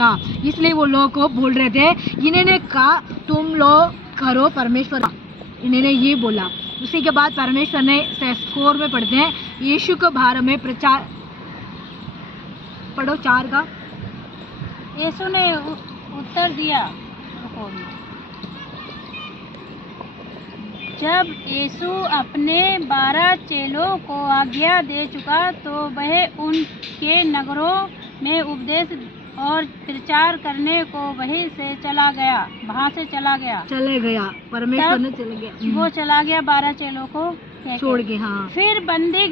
इसलिए वो लोग को बोल रहे थे। इन्होंने कहा तुम लोग करो परमेश्वर, इन्होंने ये बोला। उसी के बाद परमेश्वर ने 4 में पढ़ते हैं, यीशु के बारे में प्रचार, पढ़ो 4 का। यीशु ने उत्तर दिया, जब यीशु अपने 12 चेलों को आज्ञा दे चुका तो वह उनके नगरों में उपदेश और प्रचार करने को वहीं से चला गया, वहाँ से चले गया परमेश्वर ने चले गया, वो चला गया 12 चेलों को छोड़ के। हाँ, फिर बंदी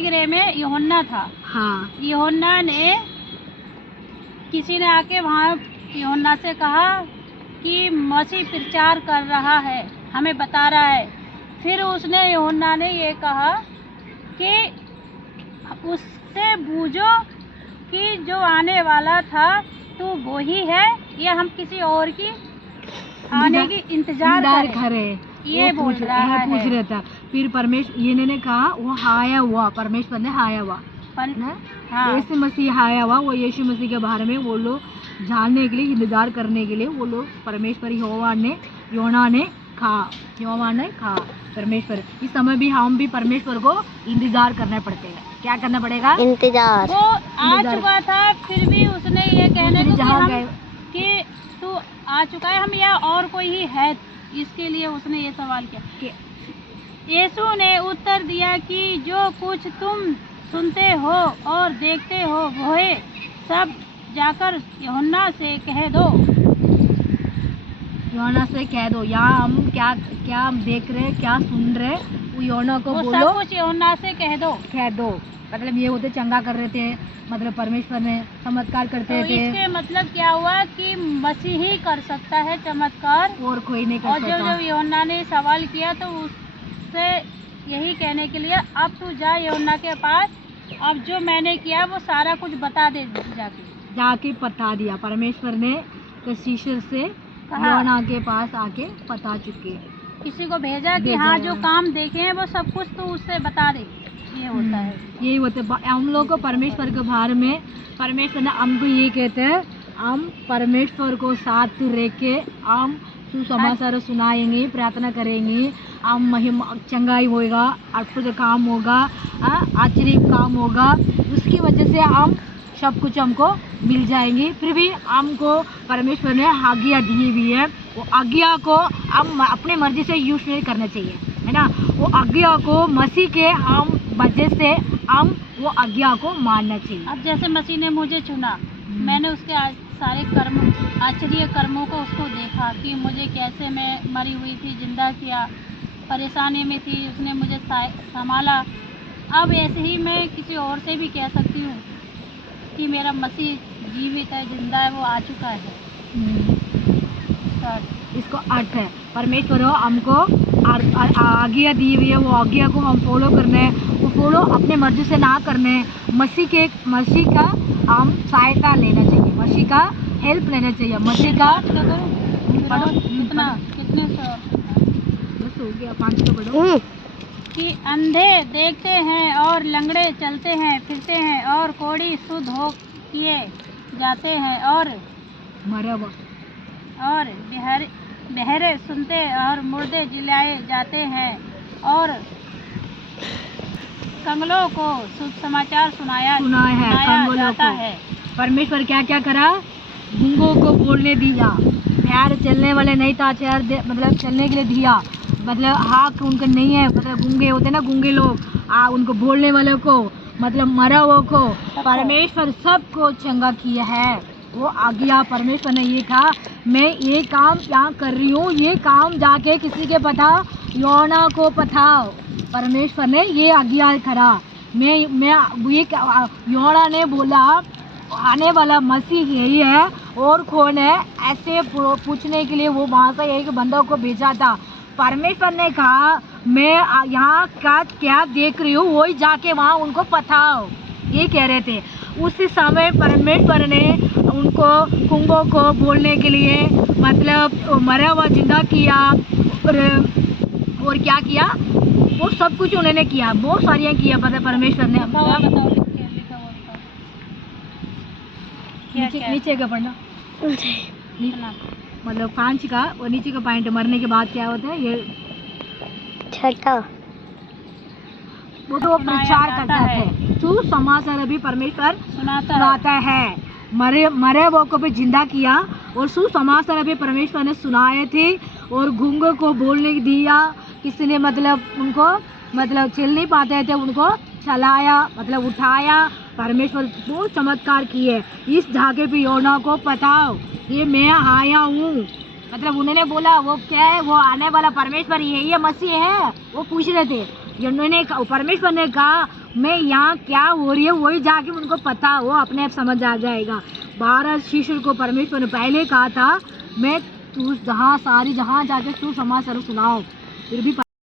गृह में यूहन्ना था। हाँ, यूहन्ना ने, किसी ने आके वहाँ यूहन्ना से कहा कि मसीह प्रचार कर रहा है, हमें बता रहा है। फिर उसने, यूहन्ना ने ये कहा कि उससे पूछो कि जो आने वाला था तो वो ही है या हम किसी और की आने की इंतजार करें, ये पूछ रहा था। फिर परमेश्वर इन्होंने कहा वो आया हुआ, परमेश्वर ने आया हुआ, हाँ। यीशु मसीह आया हुआ, वो यीशु मसीह के बारे में वो लोग जानने के लिए, इंतजार करने के लिए वो लोग परमेश्वर योना ने कहा परमेश्वर। इस समय भी हम भी परमेश्वर को इंतजार करना पड़ते हैं। क्या करना पड़ेगा? इंतजार। वो आ चुका था, फिर भी उसने ये कहने को कि तू आ चुका है, हम या और कोई ही है, इसके लिए उसने ये सवाल किया। यीशु ने उत्तर दिया कि जो कुछ तुम सुनते हो और देखते हो वह सब जाकर यूहन्ना से कह दो। यहाँ हम क्या हम देख रहे, क्या सुन रहे, वो यूहन्ना को बोलो, सब कुछ यूहन्ना से कह दो। मतलब ये होते चंगा कर रहे थे, मतलब परमेश्वर ने चमत्कार करते थे। इसके मतलब क्या हुआ कि मसीह ही कर सकता है चमत्कार, और कोई नहीं कर सकता। और जब यूहन्ना ने सवाल किया तो उससे यही कहने के लिए, अब तू जा यूहन्ना के पास, अब जो मैंने किया वो सारा कुछ बता दे, जाके बता दिया। परमेश्वर ने तो शिष्य से यूहन्ना के पास आके बता चुके, किसी को भेजा कि हाँ जो काम देखे हैं वो सब कुछ तो उससे बता दे। ये होता है, यही होता है हम लोग को परमेश्वर के बारे में। परमेश्वर ने हमको ये कहते हैं, हम परमेश्वर को साथ रह के हम सुसमाचार सुनाएंगे, प्रार्थना करेंगे, हम महिमा चंगाई होगा, अद्भुत काम होगा, आश्चर्य काम होगा, उसकी वजह से हम सब कुछ हमको मिल जाएंगे। फिर भी हमको परमेश्वर ने आज्ञा दी हुई है, वो आज्ञा को हम अपने मर्जी से यूज नहीं करना चाहिए, है ना। वो आज्ञा को मसीह के हम वजह से हम वो आज्ञा को मानना चाहिए। अब जैसे मसीह ने मुझे चुना, मैंने उसके सारे कर्म, आश्चर्य कर्मों को उसको देखा कि मुझे कैसे, मैं मरी हुई थी जिंदा किया, परेशानी में थी उसने मुझे संभाला। अब ऐसे ही मैं किसी और से भी कह सकती हूँ कि मेरा मसीह जीवित है, जिंदा है, वो आ चुका है। इसको अर्थ है, परमेश्वर हमको आज्ञा दी हुई है, वो आज्ञा को हम फॉलो करना है, वो फॉलो अपने मर्जी से ना करने, मसीह का हम सहायता लेना चाहिए, मसीह का हेल्प लेना चाहिए, मसीह का कि अंधे देखते हैं और लंगड़े चलते हैं फिरते हैं और कोढ़ी शुद्ध हो किए जाते हैं और बहरे सुनते और मुर्दे जिलाए जाते हैं और कंगलों को शुभ समाचार सुनाया जाता है। परमेश्वर क्या क्या करा? गूंगों को बोलने दिया, पैर चलने वाले नहीं था, मतलब चलने के लिए दिया, मतलब हाथ उनका नहीं है, मतलब गूंगे होते ना, गूंगे लोग, उनको बोलने वाले को, मतलब मरा हुआ को, परमेश्वर सबको चंगा किया है। वो आज्ञा परमेश्वर ने ये कहा, मैं ये काम यहाँ कर रही हूँ, ये काम जाके किसी के पता, यूहन्ना को बताओ। परमेश्वर ने ये आज्ञा करा। मैं ये यूहन्ना ने बोला आने वाला मसीह यही है और कौन है, ऐसे पूछने के लिए वो वहाँ से एक बंदों को भेजा था। परमेश्वर ने कहा मैं यहाँ का क्या देख रही हूँ वही जाके वहाँ उनको बताओ, ये कह रहे थे। उसी समय परमेश्वर ने उनको गूंगों को बोलने के लिए, मतलब मरा हुआ जिंदा किया, और क्या किया, वो सब कुछ उन्होंने किया, बहुत सारियाँ किया परमेश्वर ने। क्या नीचे क्या नीचे का पढ़ना, सुना। मतलब 5 का और नीचे का पॉइंट, मरने के बाद क्या होता है ये छठा वो तो सुनाया प्रचार जाता करता है। है। सुसमाचार भी परमेश्वर सुनाता सुनाता है। मरे मरे वो को भी जिंदा किया और सुसमाचार भी परमेश्वर ने सुनाए थे और गूंगे को बोलने दिया। किसी ने मतलब उनको मतलब चल नहीं पाते थे, उनको चलाया, मतलब उठाया। परमेश्वर बहुत चमत्कार किए। इस धागे पे योना को बताओ ये मैं आया हूँ। मतलब उन्होंने बोला वो क्या है, वो आने वाला परमेश्वर ये मसीह है, वो पूछ रहे थे। उन्होंने परमेश्वर ने कहा मैं यहाँ क्या हो रही है वही जाके उनको पता, वो अपने आप समझ आ जाएगा। 12 शिष्यों को परमेश्वर ने पहले कहा था मैं तू जहाँ जाके तू समाचार सुनाओ, फिर भी